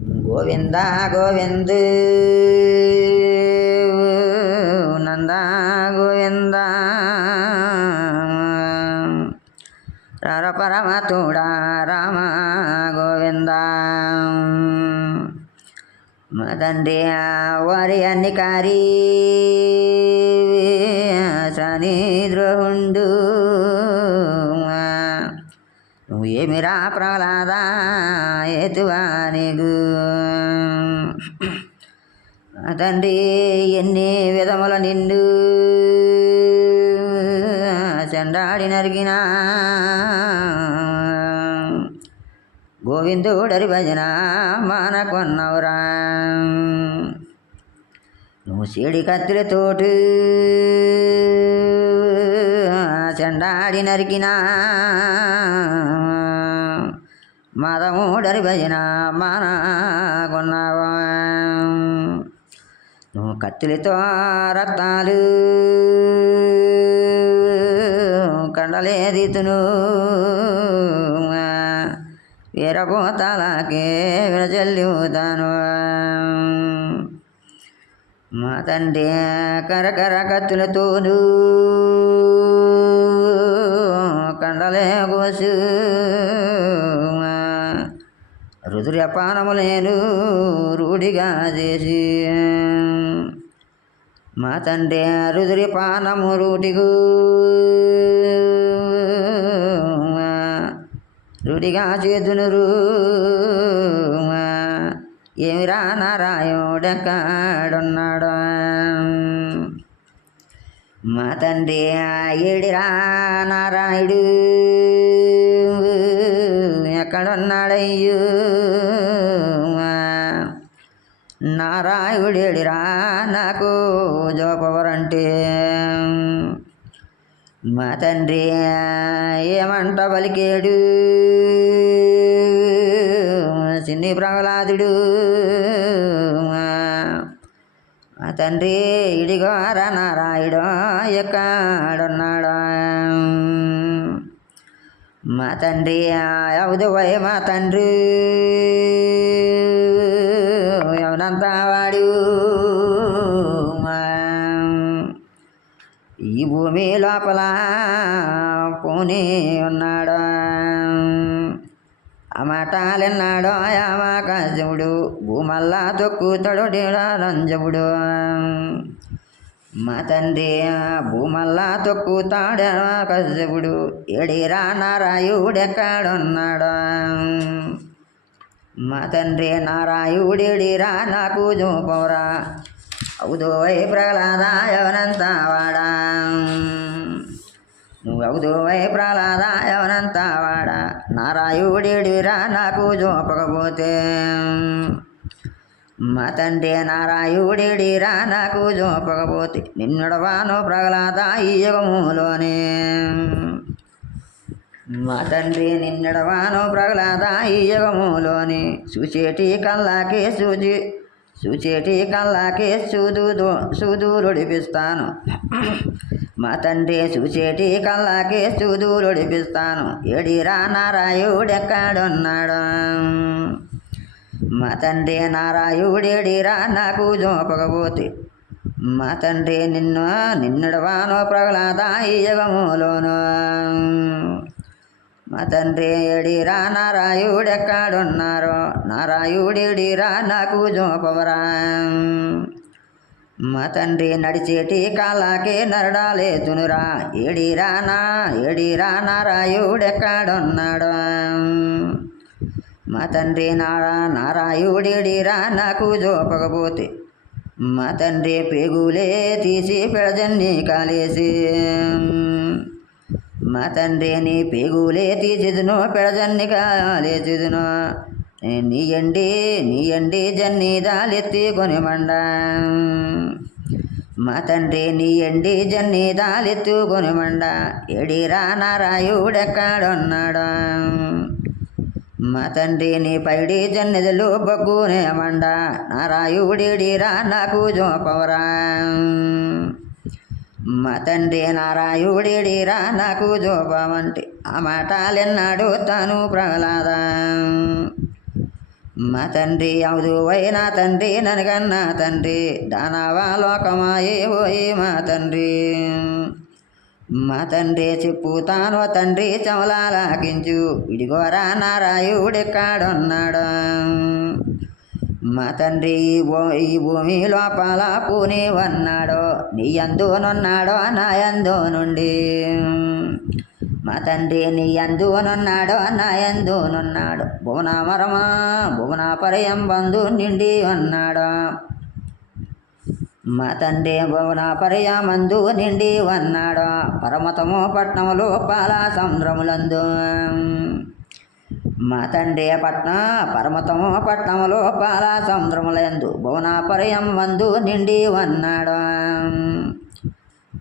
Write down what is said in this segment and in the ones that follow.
గోవింద గోవింద నంద గోవింద రర పరమతుడా రామ గోవింద మదండి వారి అన్ని కారీ శని ద్రోహుండు నువ్వు ఏమిరా ప్రహ్లాద ఏతువా నీకు తండ్రి ఎన్ని విధముల నిండు చెండాడి నరికినా గోవిందుడరి భజన మానకొన్నవురా నువ్వు చేడి కత్తులతోటి చెండాడి నరికినా మాధవుడరి భజన మానకొన్నావా నువ్వు కత్తులతో రక్తాలు కండలేదితును వీరపోతాలకే విడచల్లితాను మా తండ్రి కరకర కత్తులతోను కండలే కోసు రుద్రపానములేను రూఢిగా చేసి మా తండ్రి రుద్రపానము రూటిగు రూఢిగా చేతునురు ఏమిరా నారాయణుడెక్కడున్నాడు మా తండ్రి ఏడిరా నారాయుడు ఎక్కడున్నాడయ్యో నారాయుడేడిరా నాకు జోపవరంటే మా తండ్రి ఏమంట పలికేడు చిన్ని ప్రహ్లాదుడు మా తండ్రి ఇడిగో రా నారాయుడు ఎక్కడున్నాడు మా తండ్రి అవుదువై మా తండ్రి ఎవనంతా వాడు ఈ భూమి లోపల పోనీ ఉన్నాడు ఆ మాటలెన్నాడో యామాకాశవుడు భూమల్లా తొక్కుతాడు రంజవుడు మా తండ్రి భూమల్లా తొక్కుతాడు యామాకాశవుడు ఏడిరా నారాయుడెక్కడున్నాడు మా తండ్రి నారాయుడేడిరా నాకు జోపవరా అవుదోవై ప్రహ్లాద ఎవనంతా వాడా నువ్వు అవుదోవై ప్రహ్లాద ఎవనంతా వాడా నారాయుడేడిరా నాకు జోపకపోతే మా తండ్రి నారాయుడేడిరా నాకు జోపకపోతే నిన్నుడవాను ప్రహ్లాద ఈ యుగములోనే మా తండ్రి నిన్నడవాను ప్రహ్లాద ఈ యుగములోని చూచేటి కళ్ళకే చూదూలుడిపిస్తాను మా తండ్రి చూచేటి కళ్ళకే చూదూలుడిపిస్తాను ఏడిరా నారాయుడెక్కడున్నాడు మా తండ్రి నారాయుడేడిరా నాకు జోపకపోతే మా తండ్రి నిన్నడవాను ప్రహ్లాద ఈ యుగములోను మా తండ్రి ఏడిరా నారాయుడెక్కడున్నారో నారాయుడేడిరా నాకు జోపవరా మా తండ్రి నడిచేటి కాళ్ళకే నరడాలేతునురా ఏడిరా నారాయుడెక్కడున్నాడు మా తండ్రి నారాయుడేడిరా నాకు జోపకపోతే మా తండ్రి పేగులే తీసి పెడజన్ని కాలేసి మా తండ్రి నీ పేగులే తీసిదును పెడజన్ని కాలేసిదును నీ ఎండి జన్ని దాలెత్తి కొనిమండ మా తండ్రి నీ ఎండి జన్ని దాలెత్తు కొనిమండ ఏడిరా నారాయుడెక్కడున్నాడు మా తండ్రి నీ పైడి జన్నెదలు బొగ్గునే మండ నారాయుడేడిరా నాకు జోపవరా మా తండ్రి నారాయుడేడిరా నాకు జోపమంటే ఆ మాటలెన్నాడు తాను ప్రహ్లాద మా తండ్రి అవుదువైన తండ్రి ననగన్నా తండ్రి దానవా లోకమాయే పోయి మా తండ్రి. మా తండ్రి చెప్పుతాను తండ్రి చమలాలకించు ఇడిగోరా నారాయుడెక్కాడున్నాడు. మా తండ్రి ఈ భూమి లోపల పూని వన్నాడు నీయందునున్నాడో నాయందు నుండి. మా తండ్రి నీయందునున్నాడో నాయందునున్నాడు భువన పరయం బంధు నిండి ఉన్నాడు. మా తండ్రి భువన పర్యమందు నిండి ఉన్నాడు పరమతము పట్నములు పాల సముద్రములందు. మా తండ్రి పరమతము పట్నములు పాల సముద్రములందు భువన పర్యం మందు నిండి ఉన్నాడు.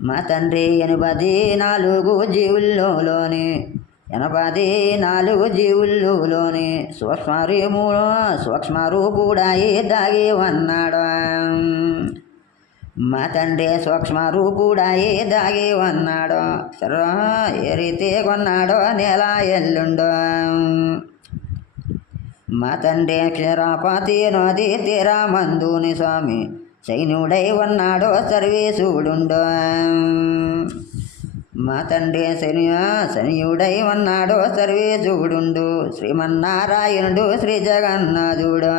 మా తండ్రి 84 జీవుల్లోని 84 జీవుల్లోని సూక్ష్మరూపుడాయి దాగి ఉన్నాడు. మా తండ్రి సూక్ష్మరూపుడాయి దాగి ఉన్నాడు ఏ రీతి కొన్నాడో నెల ఎల్లుండో. మా తండ్రి క్షీరాపతి నది తీరమందుని స్వామి సైన్యుడై ఉన్నాడో సర్వేశుడుండో. మా తండ్రి శనియుడై ఉన్నాడో సర్వేశుడుండు శ్రీమన్నారాయణుడు శ్రీ జగన్నాథుడు.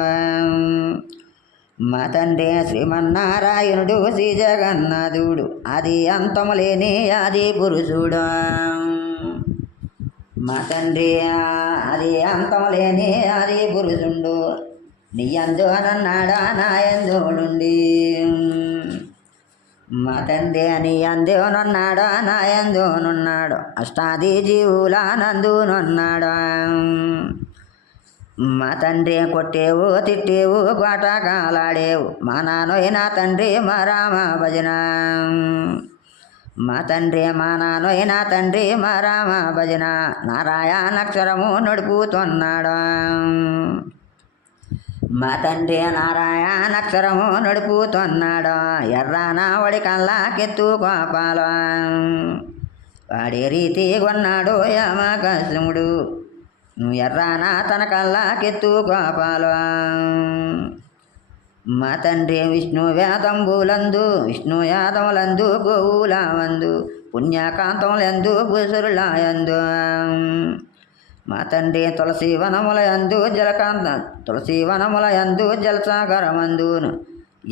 మా తండ్రి శ్రీమన్నారాయణుడు శ్రీ జగన్నాథుడు అది అంతము లేని ఆది పురుషుడు. మా తండ్రి అది అంతము లేని ఆది పురుషుడు నీయందు నన్నాడా నాయందునుండి. మా తండ్రి నీయందునున్నాడా నాయందునున్నాడు అష్టాది జీవుల నందునున్నాడు. మా తండ్రి కొట్టేవు తిట్టేవు కోటకాలాడేవు మా నాన్నోయ్ నా తండ్రి మా రామ భజన. మా తండ్రి మా నాన్నోయ్ నా తండ్రి మా రామ భజన నారాయణాక్షరము నడుపుతున్నాడు. మా తండ్రి నారాయణాక్షరము నడుపుతున్నాడు ఎర్రాన వడి కల్లాకెత్తు కోపాలు వాడే రీతి కొన్నాడు యమకృష్ణుడు ఎర్రాన తన కల్లాకెత్తు కోపాలు. మా తండ్రి విష్ణు యాదములందు గోవులమందు పుణ్యకాంతములందు భూసురులయందు. మా తండ్రి తులసి వనములయందు జలసాగరమందును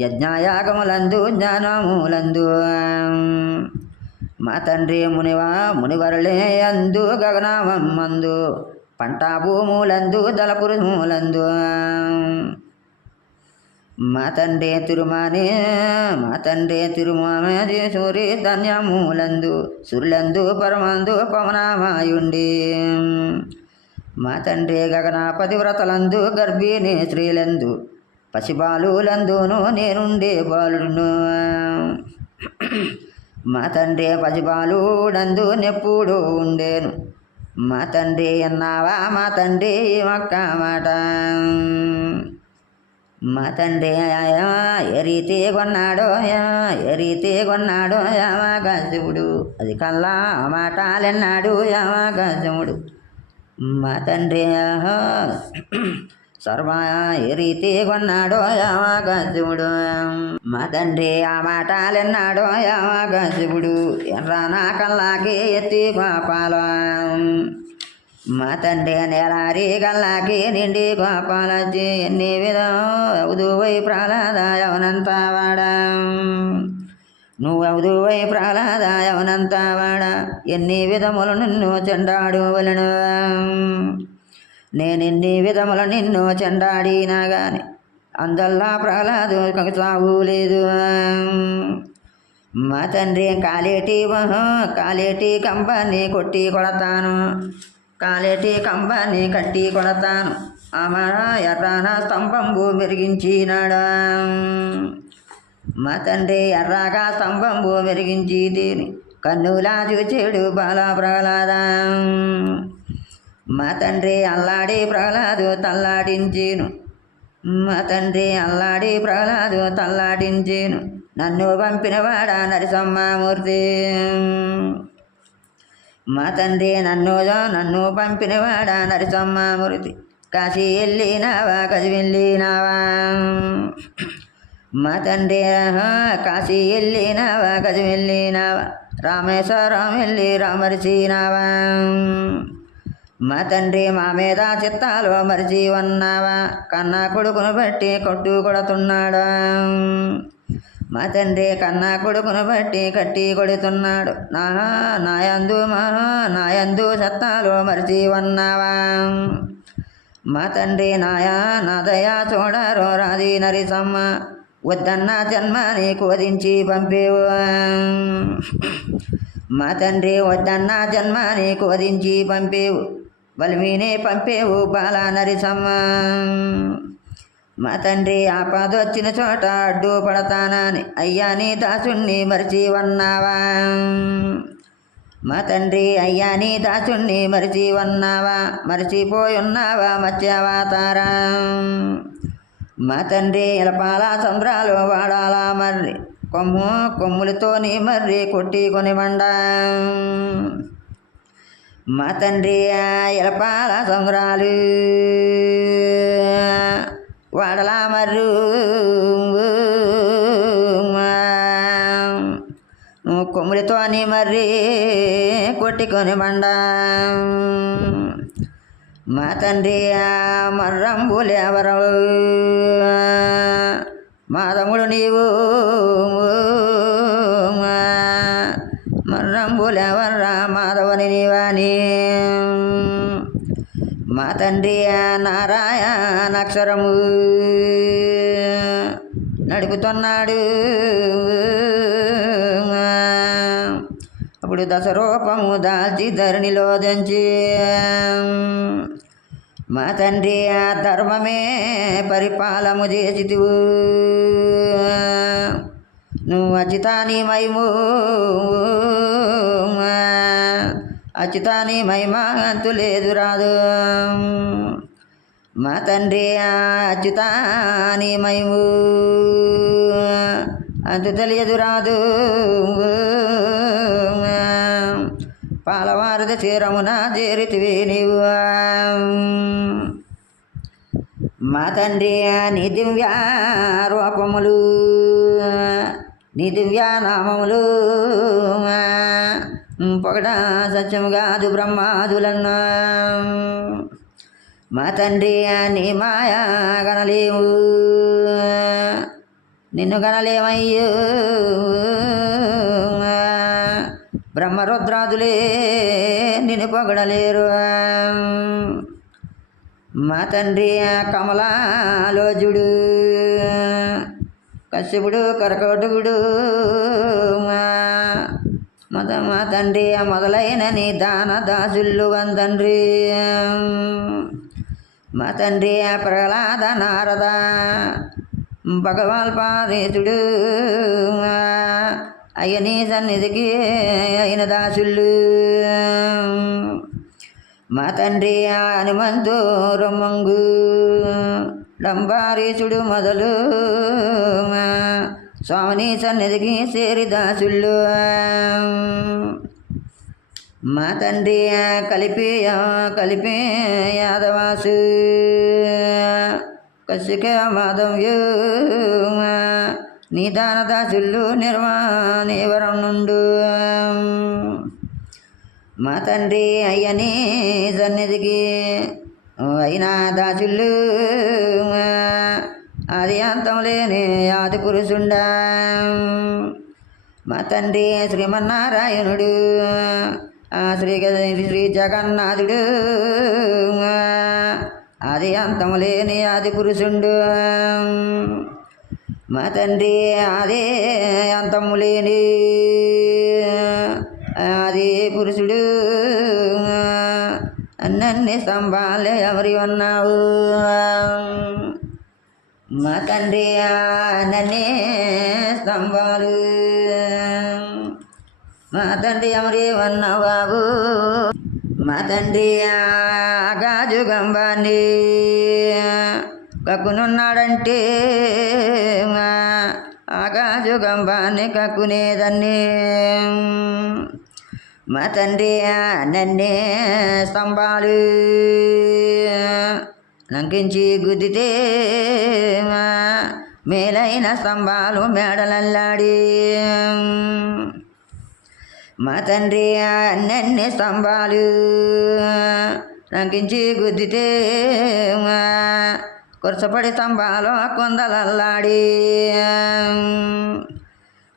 యజ్ఞయాగములందు జ్ఞానములందు. మా తండ్రి మునివరులందు గగనమందు పంట భూములందు దళపురుములందు. మా తండ్రి తిరుమామేశ్వరి ధన్యములందు సురులందు పరమందు పవనమాయుండి. మా తండ్రి గగనాపతి వ్రతలందు గర్భిణీ స్త్రీలందు పసిబాలులందును నేనుండే బాలుడును. మా తండ్రి పసిబాలుడందు నెప్పుడు ఉండేను. మా తండ్రి అన్నావా మా తండ్రి ఒక్క మాట. మా తండ్రి ఏ రీతి కొన్నాడో యమకృష్ణుడు అది కల్లా మాటలెన్నాడు యమకృష్ణుడు. మా తండ్రి సర్వ ఏ రీతి కొన్నాడో యమకృష్ణుడు. మా తండ్రి ఆ మాటలెన్నాడో యమకృష్ణుడు ఎర్రాన కల్లాకి ఎత్తి కోపాలు. మా తండ్రి నెలారి కల్లాకి నిండి కోపాలొచ్చి ఎన్ని విధవుదువై ప్రహ్లాదాయవనంత వాడా నువ్వవుదువై ప్రహ్లాదాయవనంత వాడా ఎన్ని విధములు నిన్ను చెండాడు వలెను. నేనెన్ని విధములు నిన్ను చెండాడినా గాని అందల్లా ప్రహ్లాదు సాగు లేదు. మా తండ్రి కాలేటి కంపని కొట్టి కొడతాను కాలేటి కంపని కట్టి కొడతాను అమర ఎర్రాన స్తంభంబు మెరిగించినాడా. మా తండ్రి ఎర్రాగా స్తంభంబు మెరిగించి తీని కన్నులా చూచేడు బాల ప్రహ్లాద. మా తండ్రి అల్లాడి ప్రహ్లాదు తల్లాడించేను. మా తండ్రి అల్లాడి ప్రహ్లాదు తల్లాడించేను నన్ను పంపినవాడా నరసింహమూర్తి. మా తండ్రి నన్ను పంపినవాడా నరసింహమూర్తి కాశీ వెళ్ళినావా కది వెళ్ళినావా మా తండ్రి కాశీ వెళ్ళినావా కది వెళ్ళినావా రామేశ్వరం వెళ్ళి రామరిచినావా మా తండ్రి మా మీద చిత్తాలు మరిచి ఉన్నావా కన్నా కొడుకును బట్టి కొట్టు కొడుతున్నాడు మా తండ్రి కన్నా కొడుకును బట్టి కట్టి కొడుతున్నాడు నాయందు చిత్తాలు మరిచి ఉన్నావా మా తండ్రి నాదయా చూడరో రాది నరిసమ్మ వద్దన్న జన్మ నీకు వదించి పంపేవు మా తండ్రి వద్దన్న జన్మ నీకు వదించి పంపేవు బలిమీనే పంపేవు బాల నరిసమ్మ మా తండ్రి ఆపదొచ్చిన చోట అడ్డు పడతానని అయ్యా నీ దాసుణ్ణి మరిచి ఉన్నావా మా తండ్రి అయ్యా నీ దాసుణ్ణి మరిచి ఉన్నావా మరిచిపోయున్నావా మత్స్యావతారా మా తండ్రి ఇలపాల సంద్రాలు వాడాలా మర్రి కొమ్ములతో నీ మర్రి కొట్టికొని మండ మా తండ్రి ఇలపాల సంద్రాలు వాడలా మర్రు కొమ్ములతో నీ మర్రి కొట్టికొని మండ మా తండ్రి మర్రంబులెవరు మాధముడు నీవు మర్రంబులెవర్రా మాధవని నీవాని మా తండ్రి నారాయణాక్షరము నడుపుతున్నాడు అప్పుడు దశరూపము దాల్చి ధరణిలో దంచి మా తండ్రి ధర్మమే పరిపాలము చేసితివు నువ్వు అచ్యుతాని మహిము అచ్యుతాని మహిమ అంతు లేదు రాదు మా తండ్రి అచ్యుతాని మహిము అంతు తెలియదు రాదు పాలవారద చీరమున చేరితివి నీవు మా తండ్రి నీ దివ్య రూపములు నీ దివ్య నామములు పొగడ సత్యము కాదు బ్రహ్మాదులన్నా మా తండ్రి నీ మాయా గణలేవు నిన్ను గణలేమయ్యో బ్రహ్మరుద్రాదులే నిన్ను పొగడలేరు మా తండ్రి కమలాలోజుడు కశ్యపుడు కరకటుడు మా తండ్రి మొదలైన నీ దాన దాసుళ్ళు వందండ్రి మా తండ్రి ప్రహ్లాద నారద భగవల్పాదేశుడు అయ్యని సన్నిధికి అయిన దాసుళ్ళు మా తండ్రి హనుమంతు రొమ్మంగు డంబారీసుడు మొదలు స్వామిని సన్నిధికి చేరి దాసుళ్ళు మా తండ్రి కలిపి యాదవాసు కసిక మాధవ్యు నీ దాన దాసుళ్ళు నిర్వాణీవరం నుండు మా తండ్రి అయ్యని సన్నిధికి అయినా దాసుళ్ళు అది అంతం లేని ఆది పురుషుండా మా తండ్రి శ్రీమన్నారాయణుడు శ్రీ జగన్నాథుడు అది అంతం లేని ఆది పురుషుండు మా తండ్రి అదే అంతము లేని ఆది పురుషుడు అన్నీ స్తంభాలే ఎవరి ఉన్నావు మా తండ్రి అన్నీ స్తంభాలు మా తండ్రి ఎవరి ఉన్నావు బాబు మా తండ్రి గాజు గంబాన్ని కక్కునున్నాడంటే ఆకాశు గంబాన్ని కక్కునేదాన్ని మా తండ్రి నన్నే స్తంభాలు లంకించి గుద్దితే మేలైన స్తంభాలు మేడలల్లాడి మా తండ్రి అన్నెన్ని స్తంభాలు లంకించి గుద్దితే కురసపడి స్తంభాలు కొందలల్లాడి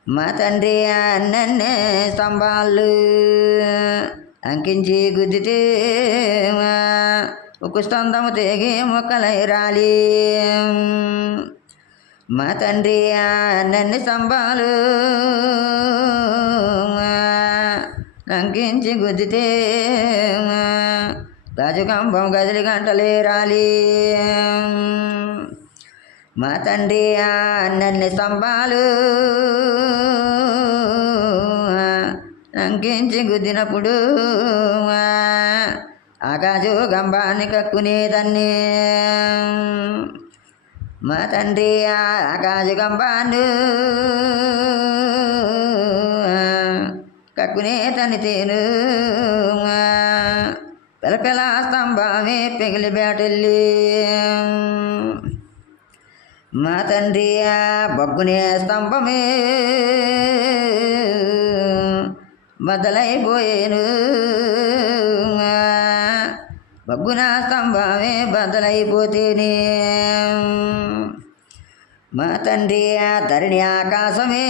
మా తండ్రి అన్నెన్ని స్తంభాలు అంకించి గుద్దితే ఉక్కు స్తంభము తెగి మొక్కలై రాలి మా తండ్రి అన్నెన్ని స్తంభాలు అంకించి గుద్దితే గాజు కంబం గదిలి గంటలే రాలి మా తండ్రి అన్నెన్ని స్తంభాలు అంకించి గుద్దినప్పుడు ఆకాశు గంబాన్ని కక్కునేదాన్ని మా తండ్రి ఆకాశు గంబాన్ని కక్కునే తని తేను పిలపిల స్తంభమే పెగిలి బేటెళ్ళి మా తండ్రి బొగ్గునే స్తంభమే బద్దలైపోయేను బొగ్గున స్తంభమే బద్దలైపోతేనే మా తండ్రి ధరణి ఆకాశమే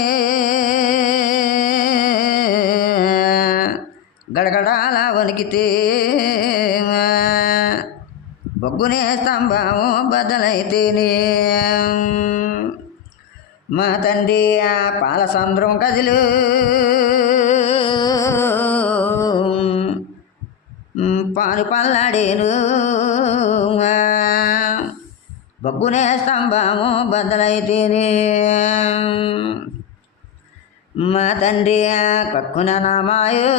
గడగడాల వణికితే బొగ్గునే స్తంభము బద్దలైతేనే మా తండ్రి పాల సంద్రం కదిలు పాలు పల్లాడేను బొగ్గునే స్తంభము బద్దలైతేనే మా తండ్రి కక్కున నామాయు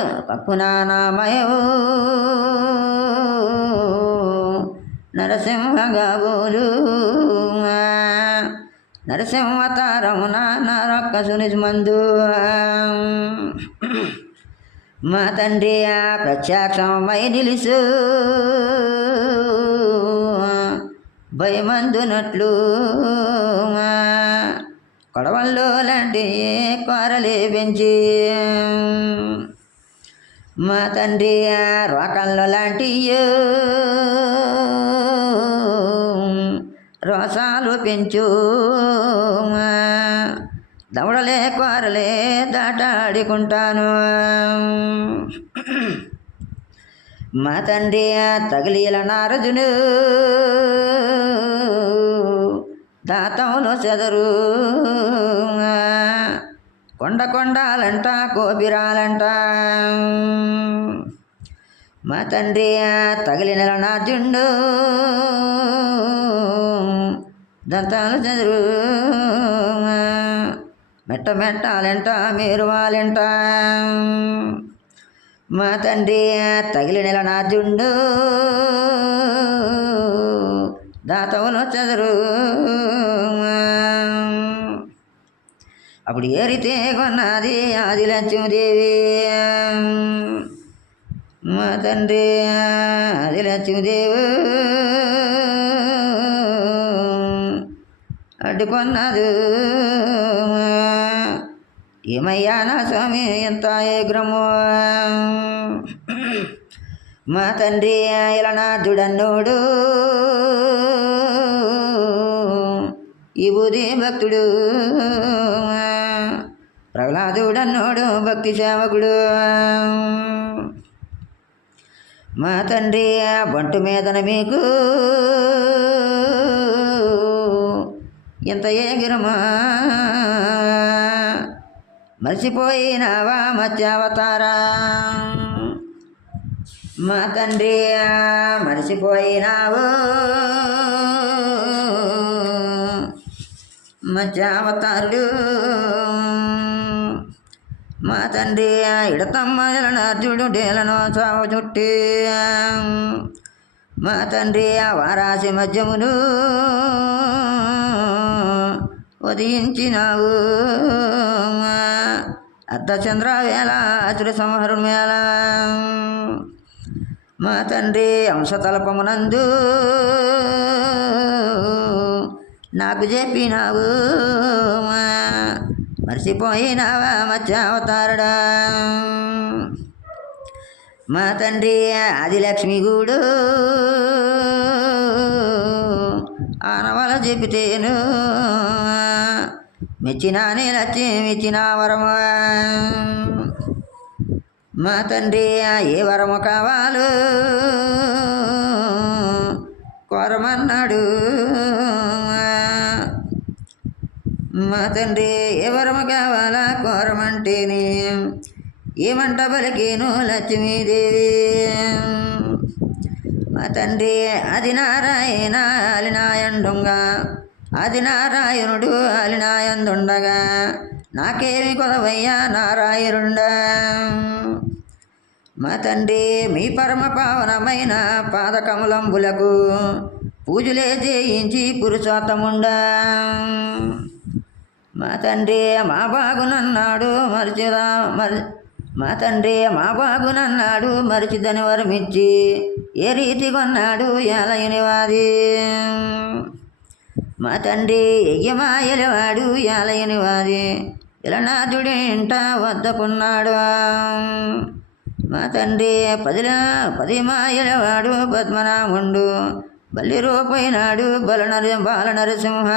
నరసింహగాబోలు నరసింహతారమున నరక్కసుని మందు మా తండ్రి ప్రత్యక్షమై నిలుసు భయమందునట్లు కొడవల్లో లాంటి కూరలే పెంచి మా తండ్రి రోకల్లో లాంటి రోసాలు పెంచు దవడలే కూరలే దాటాడుకుంటాను మా తండ్రి తగిలిల నారదును దాతంలో చెదరు కొండాలంట కోపిరాలంట మా తండ్రి తగిలిన నార్జుండు దంతాలు చెదరు మెట్టాలంట మీరు వాలంట మా తండ్రి తగిలిన నార్జుండు దాతవులో చెదరు అప్పుడు ఏరితే కొన్నది ఆది లక్ష్మీదేవి మా తండ్రి ఆది లక్ష్మీదేవి అడ్డుకొన్నదు ఏమయ్యా నా స్వామి ఎంత ఏగ్రము మా తండ్రి ఇలనాథుడన్నోడు ఈ బుధి భక్తుడు ప్రహ్లాదుడన్నోడు భక్తి సేవకుడు మా తండ్రి బంటు మీదన మీకు ఎంత ఏగిరమా మర్చిపోయినావా మత్స్యావతారా మా తండ్రి మర్చిపోయినావు మత్స్యావతారుడు మా తండ్రి ఇడతమ్మలను అర్జుడు డేలను చావ చుట్టి మా తండ్రి వారాసి మధ్యమును ఉదయించినావు అర్ధచంద్ర వేళ అచుర సంహరుడు వేళ మా తండ్రి అంశతలపమునందు నాకు చెప్పినావు మర్చిపోయినావా మత్స్యావతారుడా. మా తండ్రి ఆదిలక్ష్మి గూడు ఆనవల చెప్పితేను మెచ్చినానే మెచ్చిన వరము. మా తండ్రి ఏ వరము కావాలో కోరమన్నాడు. మా తండ్రి ఏ వరము కావాలా కోరమంటేనే ఏమంట పలికేను లక్ష్మీదేవి. మా తండ్రి అది నారాయణ అలినాయండుగా అది నారాయణుడు అలినాయందుండగా నాకేమి కొలవయ్యా నారాయణుండా. మా తండ్రి మీ పరమ పావనమైన పాదకమలంబులకు పూజలే చేయించి పురుషోత్తముండా. మా తండ్రి మా బాగునన్నాడు మా తండ్రి మా బాగునన్నాడు మరిచిదని వరమిచ్చి ఏ రీతి కొన్నాడు యాలయునివాది. మా తండ్రి ఎయ్యమాయలవాడు యాలయునివాది ఇలనాథుడి ఇంట వద్దకున్నాడు. మా తండ్రి 10 మాయలవాడు పద్మనాభుండు బల్లి రూపైనాడు బాల నరసింహ.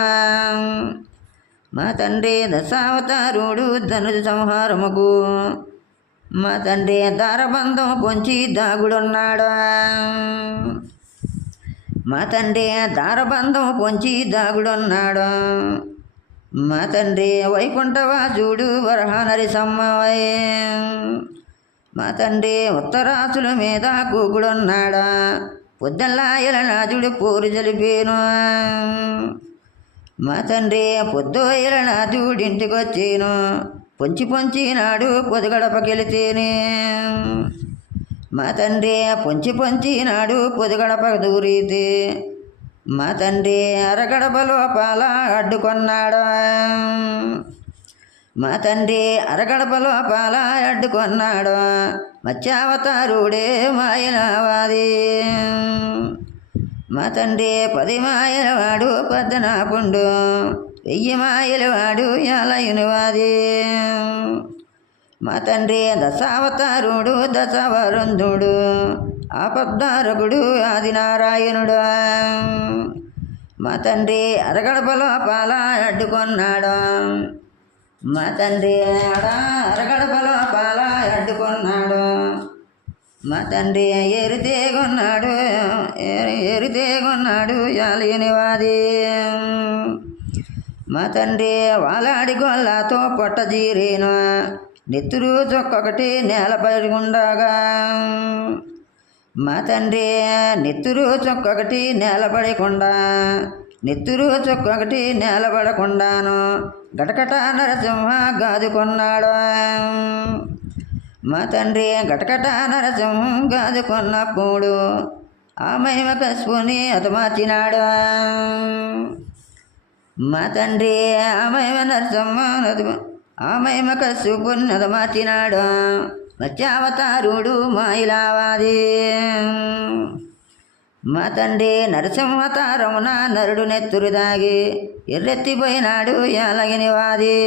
మా తండ్రి దశావతారుడు ధనుజ సంహారముకు మా తండ్రి దారబంధం పొంచి దాగుడున్నాడు. మా తండ్రి దారబంధం పొంచి దాగుడున్నాడు. మా తండ్రి వైకుంఠవాసుడు వరహ నరసింహవై. మా తండ్రి ఉత్తరాసుల మీద కూకుడున్నాడా పొద్దల్లా ఇలనాథుడు పోరు జరిపేను. మా తండ్రి పొద్దు ఇలనాథుడింటికొచ్చేను పొంచినాడు పొదిగడపకెళితేనే. మా తండ్రి పొంచినాడు పొదిగడప దూరితే మా తండ్రి అరగడప లోపాల అడ్డుకొన్నాడు. మా తండ్రి అరగడప లోపాల అడ్డుకొన్నాడు మత్స్యావతారుడే మాయనవాది. మా తండ్రి 10 మాయలవాడు పద్మనాభుండు 1000 మాయలవాడు యాలయునివాది. మా తండ్రి దశావతారుడు దశవరుంధుడు ఆపద్దారకుడు ఆదినారాయణుడు. మా తండ్రి అరగడప లోపాల అడ్డుకొన్నాడు. మా తండ్రి అరగడప లోపాల అడ్డుకొన్నాడు. మా తండ్రి ఎరితేగొన్నాడు యాలయునివాది. మా తండ్రి వాలాడి గొల్లతో పొట్ట జీరేను నెత్తురు చొక్కొకటి నేలపడిగుండగా. మా తండ్రి నెత్తురు చొక్కొకటి నేలపడకుండా నెత్తురు చొక్కొకటి నేలపడకుండాను గటకట నరసింహ గాదుకొన్నాడు. మా తండ్రి గటకట నరసింహం గాదుకొన్నప్పుడు ఆ మహిమ కసుపుని అతమార్చినాడు. మా తండ్రి ఆ మహిమ నరసింహ ఆ మహిమ కసుపుని అతమార్చినాడు మత్స్యావతారుడు మాయిలావాది. మా తండ్రి నరసింహతారమున నరుడు నెత్తురు దాగి ఎర్రెత్తిపోయినాడు యాలగినివాది.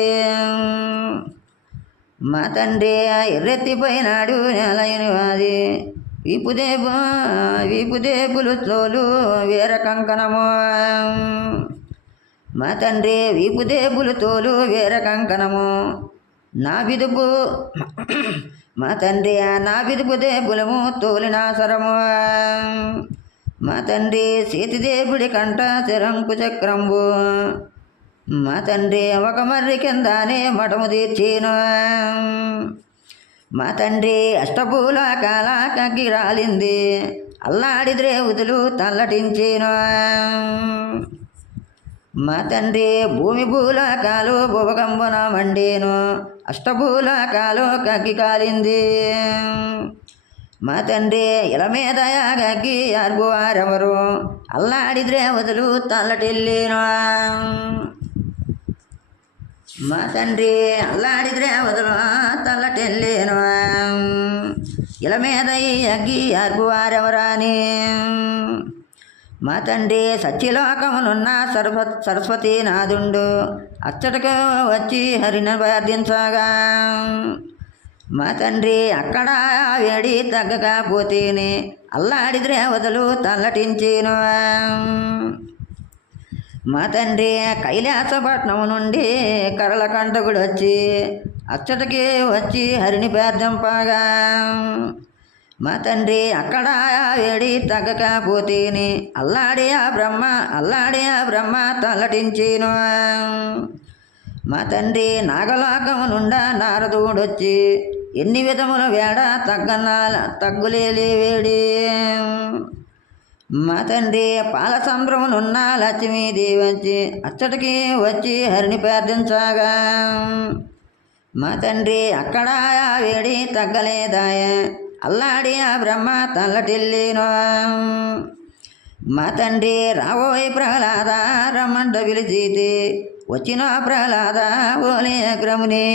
మా తండ్రి ఎర్రెత్తిపోయినాడు యాలగినివాది. వీపుదేపులు తోలు వీర కంకణము. మా తండ్రి వీపుదేపులు తోలు వీర కంకణము నా బిదుపు. మా తండ్రి నా బిదుపు దేపులము తోలినాసరము. మా తండ్రి సీతిదేవుడి కంట శరంకు చక్రంబు. మా తండ్రి ఒక మర్రి కిందనే మఠము తీర్చేను. మా తండ్రి అష్టభూలోకాల కగ్గి రాలింది అల్లాడి ద్రేవుతులు తల్లటించేను. మా తండ్రి భూమి భూలోకాలు భువకంబున మండేను అష్టభూలోకాలు కగ్గి కాలింది. మా తండ్రి ఇల మీద గగ్గి అర్బువారెవరు అల్లాడి ద్రేవతులు తల్లటిల్లేను. మా తండ్రి అల్లాడి ద్రేవతులు తల్లటిల్లేను. ఇలా మీద అగ్గి అర్పువారెవరాని మా తండ్రి సత్యలోకమునున్న సరస్వతీనాథుండు అచ్చటకు వచ్చి హరిని ప్రార్థించగా మా తండ్రి అక్కడ వేడి తగ్గకపోతేనే అల్లాడి దేవతలు తల్లటించేను. మా తండ్రి కైలాసపట్నం నుండి కరళకంఠకుడు వచ్చి అచ్చటికి వచ్చి హరిని ప్రార్థింపగా మా తండ్రి అక్కడ వేడి తగ్గకపోతేనే అల్లాడి ఆ బ్రహ్మ తల్లటించేను. మా తండ్రి నాగలోకము నుండా నారదుడొచ్చి ఎన్ని విధముల వేడ తగ్గులేలి వేడి మా తండ్రి పాలసంద్రమునున్న లక్ష్మీదేవి వచ్చి అచ్చటికి వచ్చి హరిని ప్రార్థించగా మా తండ్రి అక్కడ వేడి తగ్గలేదాయ అల్లాడి ఆ బ్రహ్మ తల్లటిల్లేను. మా తండ్రి రావోయ్ ప్రహ్లాద రమ్మంట పిలిచితే వచ్చిన ప్రహ్లాద ఓలే గ్రముని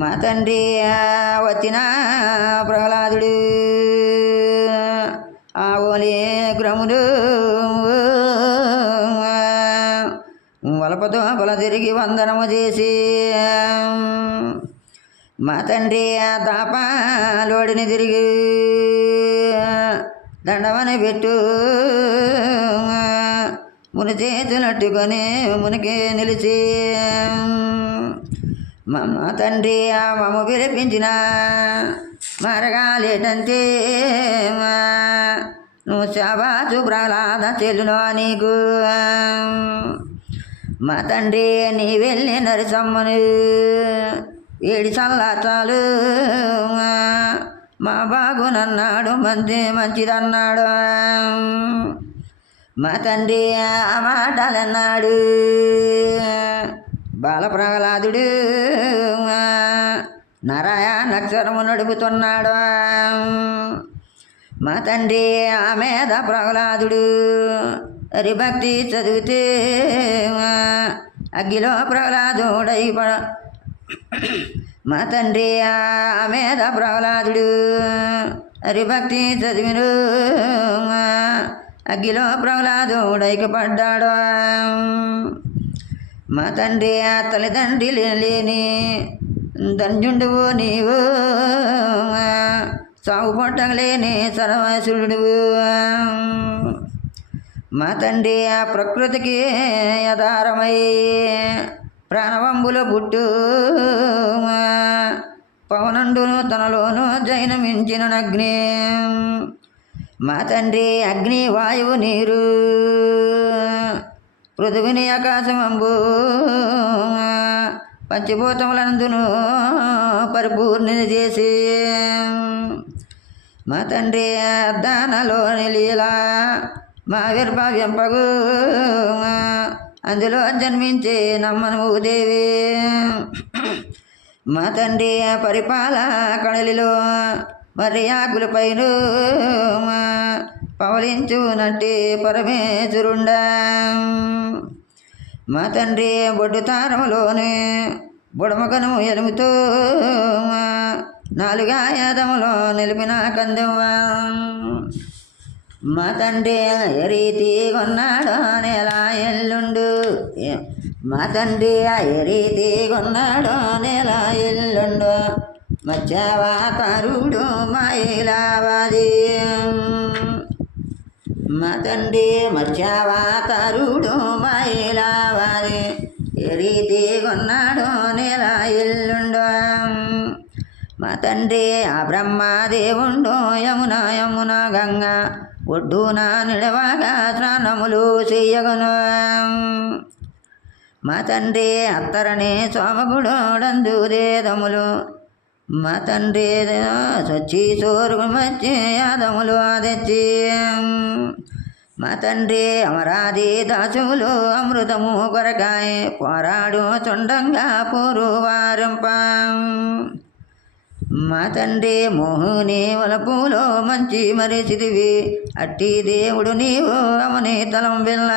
మా తండ్రి వచ్చిన ప్రహ్లాదుడు ఆ ఓలే గ్రముడు వలపతో బల తిరిగి వందనము చేసి మా తండ్రి దాపాలోడిని తిరిగి దండమని పెట్టు ముని చేతులట్టుకొని మునికి నిలిచి మా తండ్రి మమ్మ పిలిపించిన మరగాలేటంతే నువ్వు శాబాసు ప్రహ్లాద చెల్లునో నీకు మా తండ్రి నీ వెళ్ళి నరసమ్మను ఏడి చల్లాచాలు మా బాగునన్నాడు మంచిదన్నాడు. మా తండ్రి ఆ మాటలన్నాడు బాలప్రహ్లాదుడు నారాయణాక్షరము నడుపుతున్నాడు. మా తండ్రి ఆ మీద ప్రహ్లాదుడు హరిభక్తి చదివితే అగ్గిలో ప్రహ్లాదుడై మా తండ్రి ఆ మీద ప్రహ్లాదుడు హరిభక్తి చదివిను అగ్గిలో ప్రహ్లాదుడైక పడ్డాడు. మా తండ్రి ఆ తల్లిదండ్రి లేని ధన్యుండువు నీవు సాగు పొట్టగలేని సర్వసుడు. మా తండ్రి ఆ ప్రకృతికి ఆధారమై ప్రాణవంబుల పుట్టు పవనండును తనలోను జైనమించిన అగ్ని. మా తండ్రి అగ్ని వాయువు నీరు పృథువిని ఆకాశమంబు పంచభూతములందును పరిపూర్ణ చేసి మా తండ్రి దానలోని లీలా మా విర్భవ్యంపగు అందులో జన్మించే నమ్మను దేవి. మా తండ్రి పరిపాల కడలిలో మరి ఆకులపైన పవలించునట్టి పరమేశ్వరుండా. మా తండ్రి బొడ్డు తారములోని బుడమగనము ఎలుముతో నాలుగాయాదములో నిలిపిన కందెవ్వా. మా తండ్రి ఏ రీతి కొన్నాడో నెల ఎల్లుండు. మా తండ్రి ఏ రీతి కొన్నాడో నెల ఎల్లుండు. మత్స్యావతారుడు మాయిలావాది. మా తండ్రి మత్స్యావతారుడు మాయిలావాది. ఏ రీతి కొన్నాడో నెల ఎల్లుండు. మా తండ్రి ఆ బ్రహ్మదేవుండు యమున గంగా ఒడ్డున నిడవగా స్నానములు చెయ్యగను. మా తండ్రి అత్తరని సోమగుడోడందురేదములు. మా తండ్రి సొచ్చి సోరు మచ్చి యాదములు తెచ్చి. మా తండ్రి అమరాది దాసులు అమృతము కొరకాయ పోరాడు చుండంగా పూరువారింప. మా తండ్రి మోహుని వలపులో మంచి మరిచితివి అట్టి దేవుడు నీవు అమని తలం బిల్ల.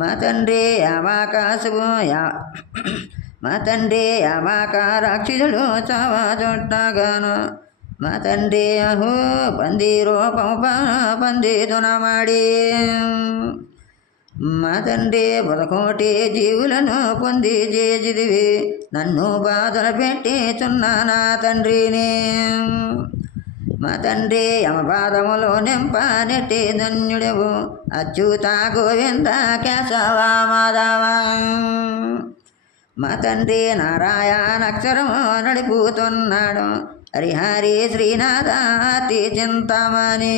మా తండ్రి మా తండ్రి అమాకారాక్షితుడు చావా చుట్టగాను మా తండ్రి అహో పంది రూపం పందితున మాడి మా తండ్రి బుధకోటి జీవులను పొంది చేసిదివి నన్ను బాధలు పెట్టుచున్నా నా తండ్రిని మా తండ్రి యమపాదములో నింప నెట్టి ధన్యుడవు అచ్యుత గోవింద కేశవ మాధవ మా తండ్రి నారాయణాక్షరము నడుపుతున్నాడు హరిహరి శ్రీనాథ అతి చింతమని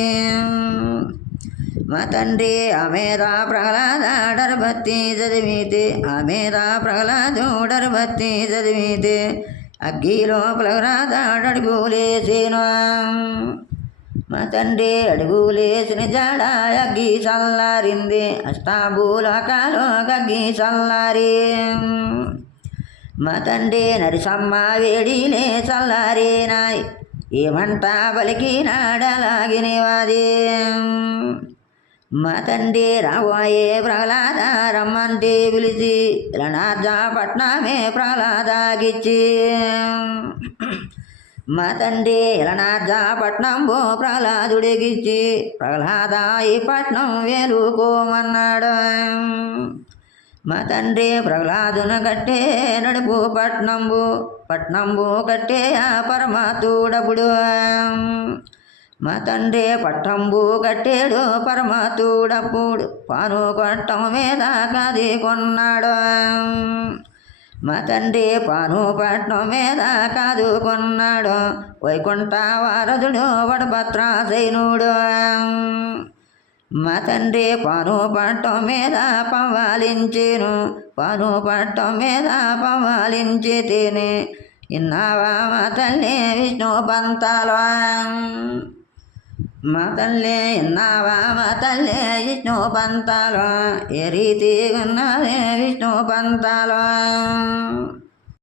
మా తండ్రి అమేధ ప్రహ్లాద డర్భత్తి చదివితే అమేధ ప్రహ్లాదుడర్భత్తి చదివితే అగ్గిలో ప్రహ్లాదుడడుగులేసేను మా తండ్రి అడుగులేసిన జాడ అగ్గి చల్లారింది అష్టాభూలోకాలు అగ్గి చల్లారి మా తండ్రి నరిసమ్మ వేడిలే చల్లారినాయి ఏమంట పలికినాడలాగినవాది మా తండ్రి రాబోయే ప్రహ్లాద రమ్మంటే పిలిచి ఇలనార్జపట్నమే ప్రహ్లాదగిచ్చి మా తండ్రి ఇలనార్జపట్నంబో ప్రహ్లాదుడిగిచ్చి ప్రహ్లాద ఈ పట్నం వేలుకోమన్నాడు మా తండ్రి ప్రహ్లాదును కట్టే నడుపు పట్నంబు కట్టే ఆ పరమాత్ముడప్పుడు మా తండ్రి పట్టంబు కట్టేడు పరమాత్ముడప్పుడు పాను పట్టం మీద కాది కొన్నాడు మా తండ్రి పాను పట్నం మీద కాదు కొన్నాడు వైకుంఠ వారధుడు వడభద్రాసేనుడు మా తండ్రి పాను పట్టం మీద పవ్వాలించేను పాను పట్టం మీద పవ్వాలించితేనే ఇన్నావా మా తల్లి విష్ణు పంతాలు మా తల్లి ఇన్నావా మా తల్లి విష్ణు పంతాలు ఏ రీతి ఉన్నది విష్ణు పంతాలు